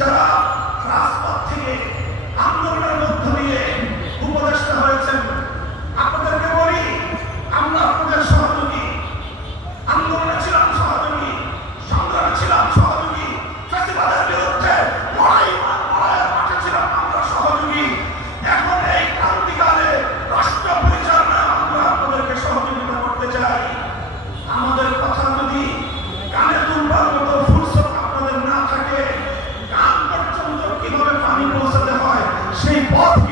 যারা পথ